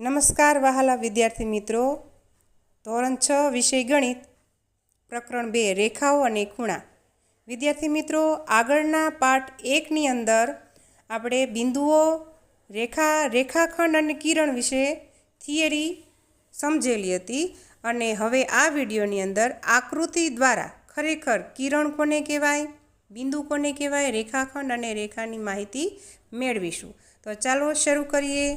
નમસ્કાર વહાલા વિદ્યાર્થી મિત્રો, ધોરણ 6 વિષય ગણિત પ્રકરણ 2 રેખાઓ અને ખૂણા. વિદ્યાર્થી મિત્રો, આગળના પાઠ 1ની અંદર આપણે બિંદુઓ, રેખાખંડ અને કિરણ વિશે થિયરી સમજેલી હતી અને હવે આ વિડીયોની અંદર આકૃતિ દ્વારા ખરેખર કિરણ કોને કહેવાય, બિંદુ કોને કહેવાય, રેખાખંડ અને રેખાની માહિતી મેળવીશું. તો ચાલો શરૂ કરીએ.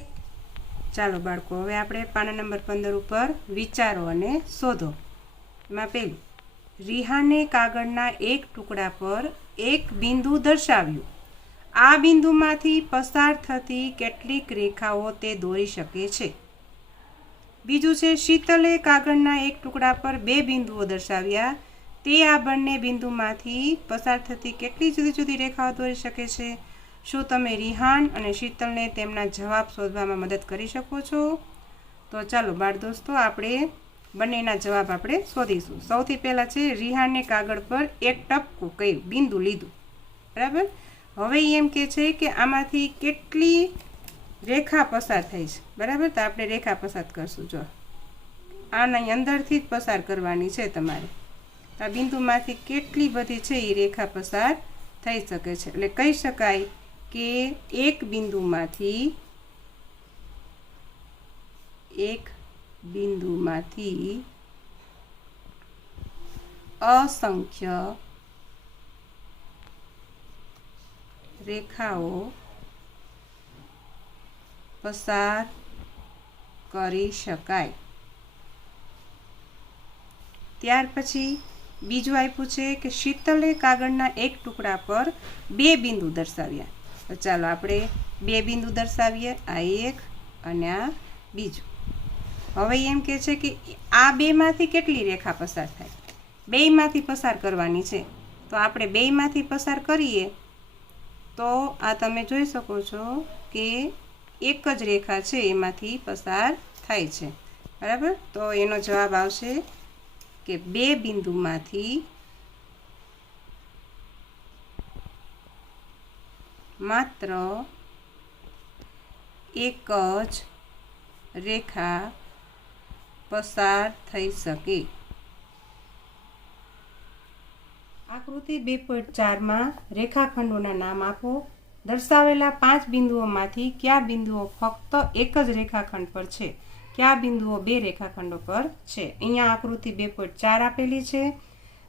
ચાલો બાળકો, હવે આપણે પાના નંબર 15 ઉપર વિચારો અને શોધો. એમાં પહેલું, રીહાને કાગળના એક ટુકડા પર એક બિંદુ દર્શાવ્યું. આ બિંદુમાંથી પસાર થતી કેટલીક રેખાઓ તે દોરી શકે છે. બીજું છે, શીતલે કાગળના એક ટુકડા પર બે બિંદુઓ દર્શાવ્યા. તે આ બંને બિંદુમાંથી પસાર થતી કેટલી જુદી જુદી રેખાઓ દોરી શકે છે? શું તમે રિહાન અને શીતલને તેમના જવાબ શોધવામાં મદદ કરી શકો છો? તો ચાલો બાળ દોસ્તો, આપણે બંનેના જવાબ આપણે શોધીશું. સૌથી પહેલાં છે, રિહાને કાગળ પર એક ટપકું કર્યું, બિંદુ લીધું, બરાબર. હવે એમ કહે છે કે આમાંથી કેટલી રેખા પસાર થઈ છે, બરાબર. તો આપણે રેખા પસાર કરશું. જો આના અંદરથી જ પસાર કરવાની છે તમારે. તો આ બિંદુમાંથી કેટલી બધી છે એ રેખા પસાર થઈ શકે છે. એટલે કહી શકાય કે એક બિંદુમાંથી અસંખ્ય રેખાઓ પસાર કરી શકાય. ત્યાર પછી બીજું આપ્યું છે કે શીતલે કાગળના એક ટુકડા પર બે બિંદુ દર્શાવ્યા. તો ચાલો આપણે બે બિંદુ દર્શાવીએ, આ એક અને આ બીજું. હવે એમ કહે છે કે આ બેમાંથી કેટલી રેખા પસાર થાય? બેયમાંથી પસાર કરવાની છે. તો આપણે બેયમાંથી પસાર કરીએ તો આ તમે જોઈ શકો છો કે એક જ રેખા છે એમાંથી પસાર થાય છે, બરાબર. તો એનો જવાબ આવશે કે બે બિંદુમાંથી માત્ર એક જ રેખા પસાર થઈ શકે. આકૃતિ 2.4માં રેખાખંડોના નામ આપો. દર્શાવેલા 5 બિંદુઓમાંથી કયા બિંદુઓ ફક્ત એક જ રેખાખંડ પર છે, કયા બિંદુઓ બે રેખાખંડો પર છે? અહીંયા આકૃતિ 2.4 આપેલી છે,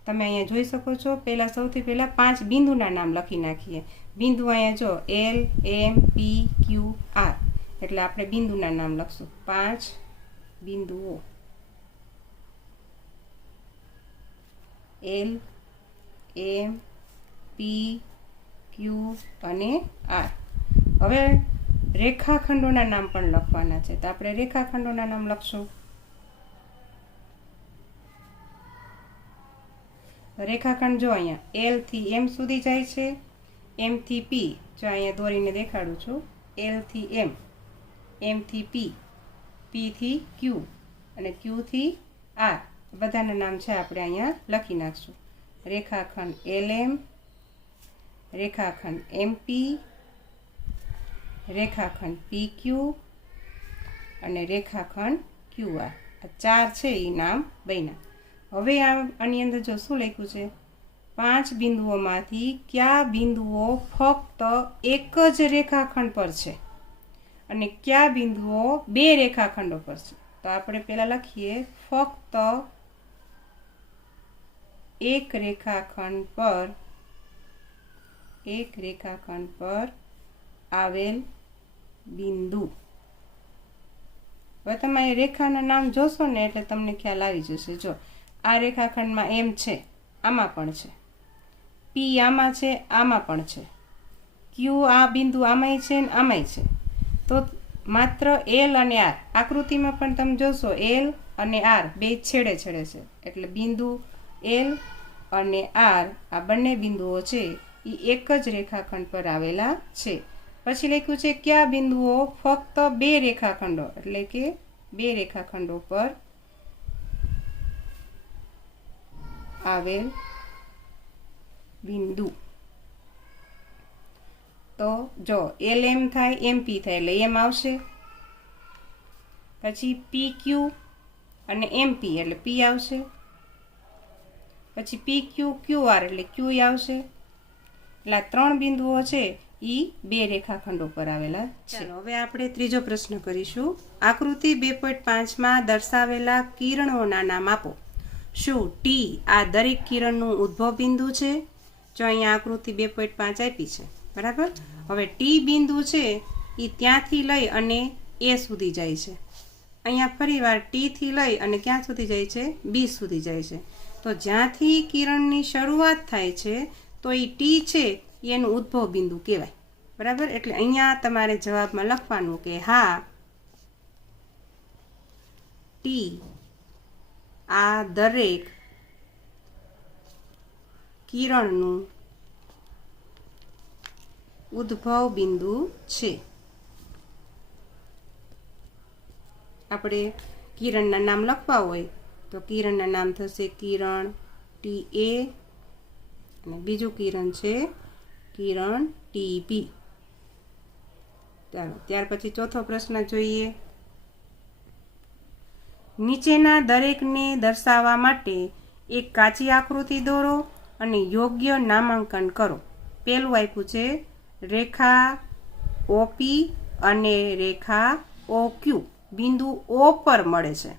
તમે અહીંયા જોઈ શકો છો. સૌથી પહેલાં 5 બિંદુના નામ લખી નાખીએ. બિંદુ અહીંયા જો L, M, P, Q, R. એટલે આપણે બિંદુના નામ લખશું. 5 બિંદુઓ L, M, P, Q અને R. હવે રેખાખંડોના નામ પણ લખવાના છે. તો આપણે રેખાખંડોના નામ લખશું. રેખાખંડ જો અહીંયા L થી M સુધી જાય છે, M થી P, જો અહીંયા દોરીને દેખાડું છું, L થી M, M થી P, P થી Q અને Q થી R. બધાના નામ છે આપણે અહીંયા લખી નાખશું. રેખાખંડ LM, રેખાખંડ MP, રેખાખંડ PQ અને રેખાખંડ QR. આ 4 છે એ નામ બન્યા. હવે આની અંદર જો શું લખ્યું છે, 5 બિંદુઓમાંથી કયા બિંદુઓ ફક્ત એક જ રેખાખંડ પર છે અને કયા બિંદુઓ બે રેખાખંડો પર છે? તો આપણે પહેલાં લખીએ, ફક્ત એક રેખાખંડ પર આવેલ બિંદુ. હવે તમે રેખાના નામ જોશો ને એટલે તમને ખ્યાલ આવી જશે. જો આ રેખાખંડમાં M છે, આમાં પણ છે, P આમાં છે, આમાં પણ છે, Q આ બિંદુ આમાંય છે ને આમાંય છે. તો માત્ર L અને R આકૃતિમાં પણ તમે જોશો, L અને R બે છેડે છેડે છે. એટલે બિંદુ L અને R આ બંને બિંદુઓ છે એ એક જ રેખાખંડ પર આવેલા છે. પછી લખ્યું છે કયા બિંદુઓ ફક્ત બે રેખાખંડો, એટલે કે બે રેખાખંડો પર આવેલ બિંદુ. તો જો LM થાય, MP થાય એટલે M આવશે. પછી પી ક્યુ અને એમપી એટલે પી આવશે, પછી પી ક્યુ ક્યુ આર એટલે ક્યુ આવશે. એટલે આ 3 બિંદુઓ છે એ 2 રેખાખંડો પર આવેલા છે. ચાલો હવે આપણે ત્રીજો પ્રશ્ન કરીશું. આકૃતિ 2.5માં દર્શાવેલા કિરણોના નામ આપો. શું ટી આ દરેક કિરણનું ઉદ્ભવ બિંદુ છે? જો અહીંયા આકૃતિ 2.5 આપી છે, બરાબર. હવે ટી બિંદુ છે એ ત્યાંથી લઈ અને એ સુધી જાય છે. અહીંયા ફરીવાર ટીથી લઈ અને ક્યાં સુધી જાય છે? બી સુધી જાય છે. તો જ્યાંથી કિરણની શરૂઆત થાય છે તો એ ટી છે એનું ઉદ્ભવ બિંદુ કહેવાય, બરાબર. એટલે અહીંયા તમારે જવાબમાં લખવાનું કે હા, ટી આ દરેક કિરણનું ઉદ્ભવ બિંદુ છે. આપણે કિરણના નામ લખવા હોય તો કિરણના નામ થશે કિરણ ટી એ અને બીજું કિરણ છે કિરણ ટી બી. ચાલો ત્યાર પછી ચોથો પ્રશ્ન જોઈએ. નીચેના દરેકને દર્શાવવા માટે એક કાચી આકૃતિ દોરો અને યોગ્ય નામાંકન કરો. પહેલું આપ્યું છે રેખા ઓપી અને રેખા ઓક્યુ બિંદુ ઓ પર મળે છે.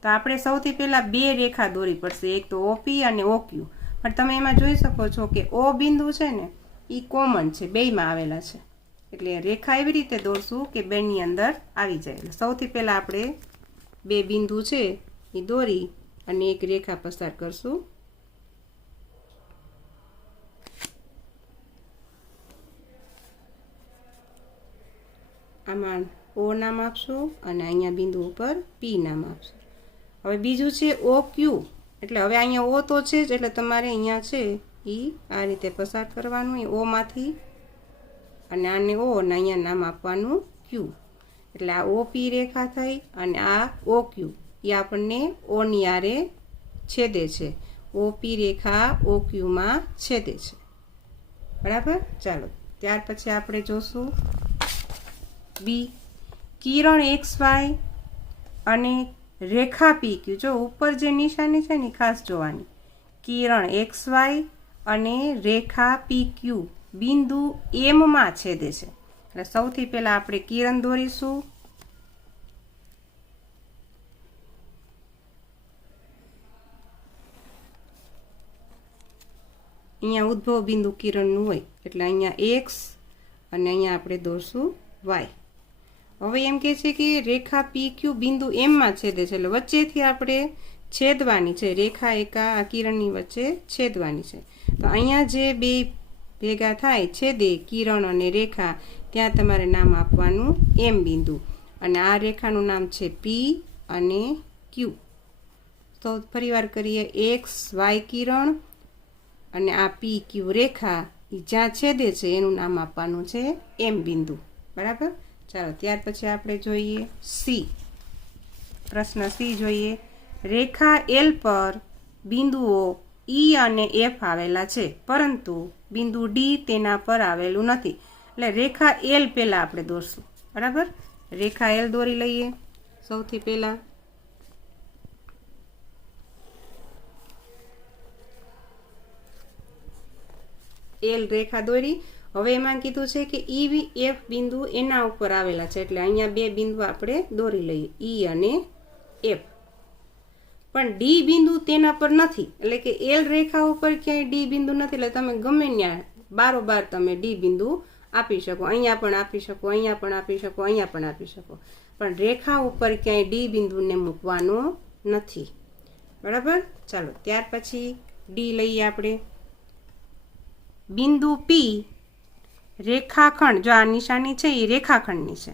તો આપણે સૌથી પહેલાં 2 રેખા દોરી પડશે, એક તો ઓપી અને ઓક્યુ. પણ તમે એમાં જોઈ શકો છો કે ઓ બિંદુ છે ને એ કોમન છે, બેયમાં આવેલા છે. એટલે રેખા એવી રીતે દોરશું કે બેની અંદર આવી જાય. એટલે સૌથી પહેલાં આપણે 2 બિંદુ છે એ દોરી અને એક રેખા પસાર કરશું. આમાં ઓ નામ આપશું અને અહીંયા બિંદુ ઉપર પી નામ આપશું. હવે બીજું છે ઓ ક્યુ. એટલે હવે અહીંયા ઓ તો છે જ, એટલે તમારે અહીંયા છે એ આ રીતે પસાર કરવાનું એ ઓમાંથી, અને આને ઓ અને અહીંયા નામ આપવાનું ક્યુ. એટલે આ ઓ પી રેખા થઈ અને આ ઓ ક્યુ એ આપણને ઓની આરે છેદે છે. ઓ પી રેખા ઓ ક્યુમાં છેદે છે, બરાબર. ચાલો ત્યાર પછી આપણે જોશું બી. કિરણ એક્સ વાય અને રેખા પી ક્યુ. જો ઉપર જે નિશાની છે ને ખાસ જોવાની. કિરણ એક્સ વાય અને રેખા પી ક્યુ બિંદુ એમમાં છેદે છે. એટલે સૌથી પહેલાં આપણે કિરણ દોરીશું. અહીંયા ઉદ્ભવ બિંદુ કિરણનું હોય એટલે અહીંયા એક્સ અને અહીંયા આપણે દોરશું વાય. હવે એમ કહે છે કે રેખા પી ક્યુ બિંદુ એમમાં છેદે છે, એટલે વચ્ચેથી આપણે છેદવાની છે. રેખા એકા આ કિરણની વચ્ચે છેદવાની છે. તો અહીંયા જે 2 ભેગા થાય છેદે કિરણ અને રેખા, ત્યાં તમારે નામ આપવાનું એમ બિંદુ. અને આ રેખાનું નામ છે પી અને ક્યુ. તો ફરીવાર કરીએ, એક્સ વાય કિરણ અને આ પી ક્યુ રેખા જ્યાં છેદે છે એનું નામ આપવાનું છે એમ બિંદુ, બરાબર. ચાલો ત્યાર પછી આપણે જોઈએ સી. પ્રશ્ન સી જોઈએ. રેખા એલ પર બિંદુઓ ઈ અને એફ આવેલા છે, પરંતુ બિંદુ ડી તેના પર આવેલું નથી. એટલે રેખા એલ પહેલાં આપણે દોરશું, બરાબર. રેખા એલ દોરી લઈએ સૌથી પહેલાં. એલ રેખા દોરી. હવે એમાં કીધું છે કે ઈ એફ બિંદુ એના ઉપર આવેલા છે, એટલે અહીંયા 2 બિંદુ આપણે દોરી લઈએ, ઈ અને એફ. પણ ડી બિંદુ તેના પર નથી, એટલે કે એલ રેખા ઉપર ક્યાંય ડી બિંદુ નથી. એટલે તમે ગમે ત્યાં બારોબાર તમે ડી બિંદુ આપી શકો. અહીંયા પણ આપી શકો, અહીંયા પણ આપી શકો, અહીંયા પણ આપી શકો. પણ રેખા ઉપર ક્યાંય ડી બિંદુને મૂકવાનો નથી, બરાબર. ચાલો ત્યાર પછી ડી લઈએ આપણે. બિંદુ પી રેખાખંડ, જો આ નિશાની છે એ રેખાખંડની છે,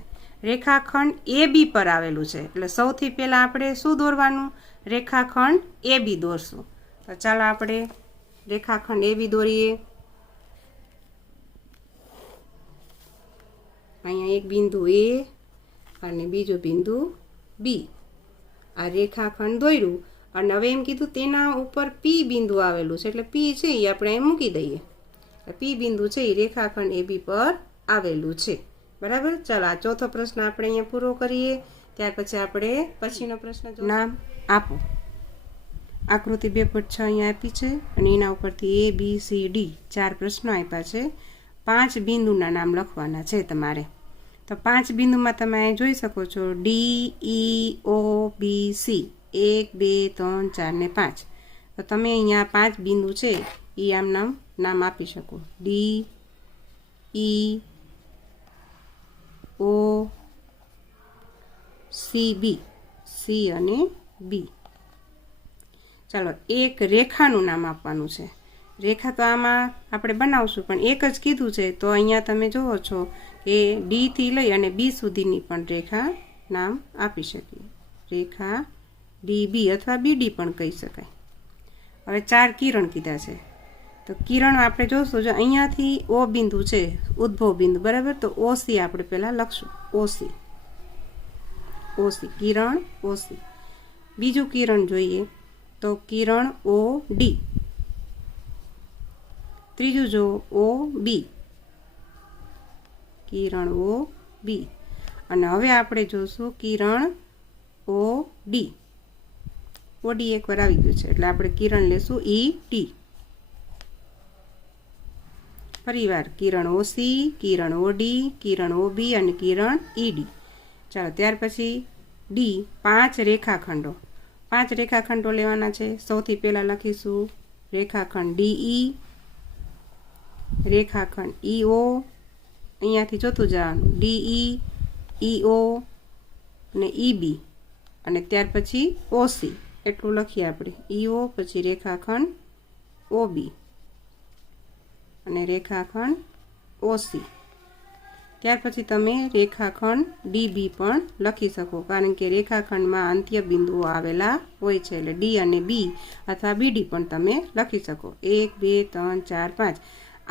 રેખાખંડ એ બી પર આવેલું છે. એટલે સૌથી પહેલાં આપણે શું દોરવાનું? રેખાખંડ એ બી દોરશું. તો ચાલો આપણે રેખાખંડ એ બી દોરીએ. અહીંયા એક બિંદુ એ અને બીજું બિંદુ બી. આ રેખાખંડ દોર્યું અને હવે એમ કીધું તેના ઉપર પી બિંદુ આવેલું છે, એટલે પી છે એ આપણે અહીં મૂકી દઈએ. પી બિંદુ છે એ રેખાખંડ એ બી પર આવેલું છે, બરાબર. ચાલો આ ચોથો પ્રશ્ન આપણે અહીંયા પૂરો કરીએ. ત્યાર પછી આપણે પછીનો પ્રશ્ન નામ આપો. આકૃતિ 2.6 અહીંયા આપી છે અને એના ઉપરથી A, B, C, D 4 પ્રશ્નો આપ્યા છે. 5 બિંદુના નામ લખવાના છે તમારે. તો 5 બિંદુમાં તમે અહીં જોઈ શકો છો D, E, O, B, C 1, 2, 3, 4 ને 5. તો તમે અહીંયા 5 બિંદુ છે એ આમ નામ આપી શકો. D, E, O, C, B, C અને B. ચાલો એક રેખાનું નામ આપવાનું છે. રેખા તો આમાં આપણે બનાવશું પણ એક જ કીધું છે. તો અહીંયા તમે જુઓ છો કે D થી લઈ અને B સુધીની પણ રેખા નામ આપી શકીએ. રેખા DB અથવા BD પણ કહી શકાય. હવે 4 કિરણ કીધા છે. તો કિરણ આપણે જોશું, જો અહીંયાથી O બિંદુ છે, ઉદ્ભવ બિંદુ, બરાબર. તો OC આપણે પહેલાં લખશું. OC કિરણ OC. બીજું કિરણ જોઈએ તો કિરણ OD. ત્રીજું જો OB, કિરણ OB. અને હવે આપણે જોશું કિરણ OD. OD એકવાર આવી ગયું છે એટલે આપણે કિરણ લેશું ED. ફરીવાર કિરણ OC, કિરણ OD, કિરણ OB અને કિરણ ED. ચાલો ત્યાર પછી D 5 રેખાખંડો. 5 રેખાખંડો લેવાના છે. સૌથી પહેલાં લખીશું રેખાખંડ DE, રેખાખંડ EO. અહીંયાથી જોતું જવાનું DE, EO અને EB અને ત્યાર પછી OC. એટલું લખીએ આપણે. EO પછી રેખાખંડ OB અને રેખાખંડ OC. ત્યાર પછી તમે રેખાખંડ DB પણ લખી શકો કારણ કે રેખાખંડમાં અંત્ય બિંદુઓ આવેલા હોય છે. એટલે D અને B અથવા BD પણ તમે લખી શકો. 1, 2, 3, 4, 5.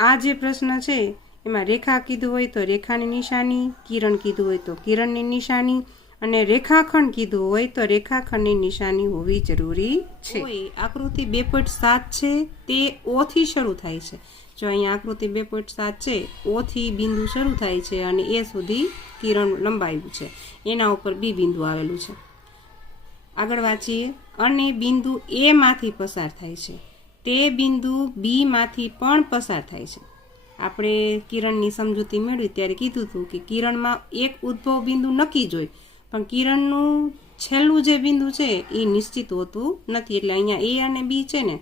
આ જે પ્રશ્ન છે એમાં રેખા કીધું હોય તો રેખાની નિશાની, કિરણ કીધું હોય તો કિરણની નિશાની અને રેખાખંડ કીધું હોય તો રેખાખંડની નિશાની હોવી જરૂરી છે. આકૃતિ 2.7 છે તે O થી શરૂ થાય છે. જો અહીંયા આકૃતિ 2.7 છે, O થી બિંદુ શરૂ થાય છે અને એ સુધી કિરણ લંબાયું છે. એના ઉપર B બિંદુ આવેલું છે. આગળ વાંચીએ. અને બિંદુ A માંથી પસાર થાય છે. તે બિંદુ B માંથી પણ પસાર થાય છે. આપણે કિરણની સમજૂતી મેળવી ત્યારે કીધું હતું કે કિરણમાં એક ઉદ્ભવ બિંદુ નક્કી જ હોય પણ કિરણનું છેલ્લું જે બિંદુ છે એ નિશ્ચિત હોતું નથી. એટલે અહીંયા A અને B છે ને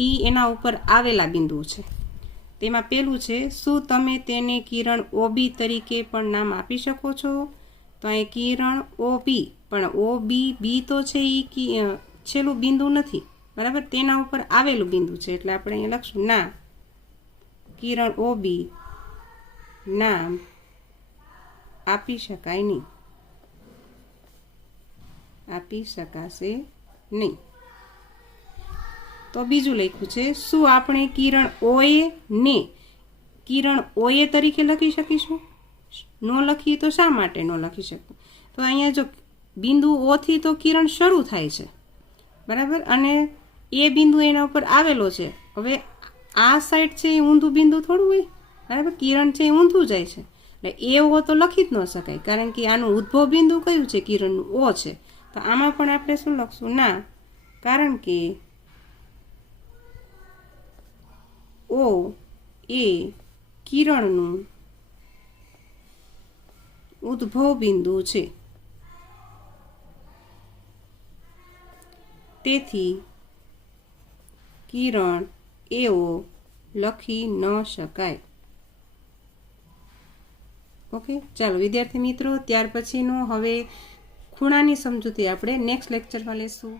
એ એના ઉપર આવેલા બિંદુ છે. તેમાં પહેલું છે, શું તમે તેને કિરણ OB તરીકે પણ નામ આપી શકો છો? તો અહીં કિરણ OB પણ OB B તો છે એ છેલ્લું બિંદુ નથી, બરાબર. તેના ઉપર આવેલું બિંદુ છે એટલે આપણે અહીંયા લખશું ના, કિરણ OB નામ આપી શકાય નહીં, આપી શકાશે નહીં. તો બીજું લખ્યું છે, શું આપણે કિરણ OA ને કિરણ OA તરીકે લખી શકીશું? ન લખીએ તો શા માટે ન લખી શકું? તો અહીંયા જો બિંદુ O થી તો કિરણ શરૂ થાય છે, બરાબર, અને એ બિંદુ એના ઉપર આવેલો છે. હવે આ સાઈડ છે એ ઊંધું બિંદુ થોડું હોય, બરાબર. કિરણ છે એ ઊંધું જાય છે એટલે એ O તો લખી જ ન શકાય કારણ કે આનું ઉદ્ભવ બિંદુ કયું છે? કિરણનું O છે. તો આમાં પણ આપણે શું લખશું? ના, કારણ કે O એ કિરણનું ઉદ્ભવ બિંદુ છે. તેથી કિરણ એઓ લખી ન શકાય. ઓકે, ચાલો વિદ્યાર્થી મિત્રો, ત્યાર પછીનો હવે ખૂણાની સમજૂતી આપણે નેક્સ્ટ લેક્ચરમાં લેશું.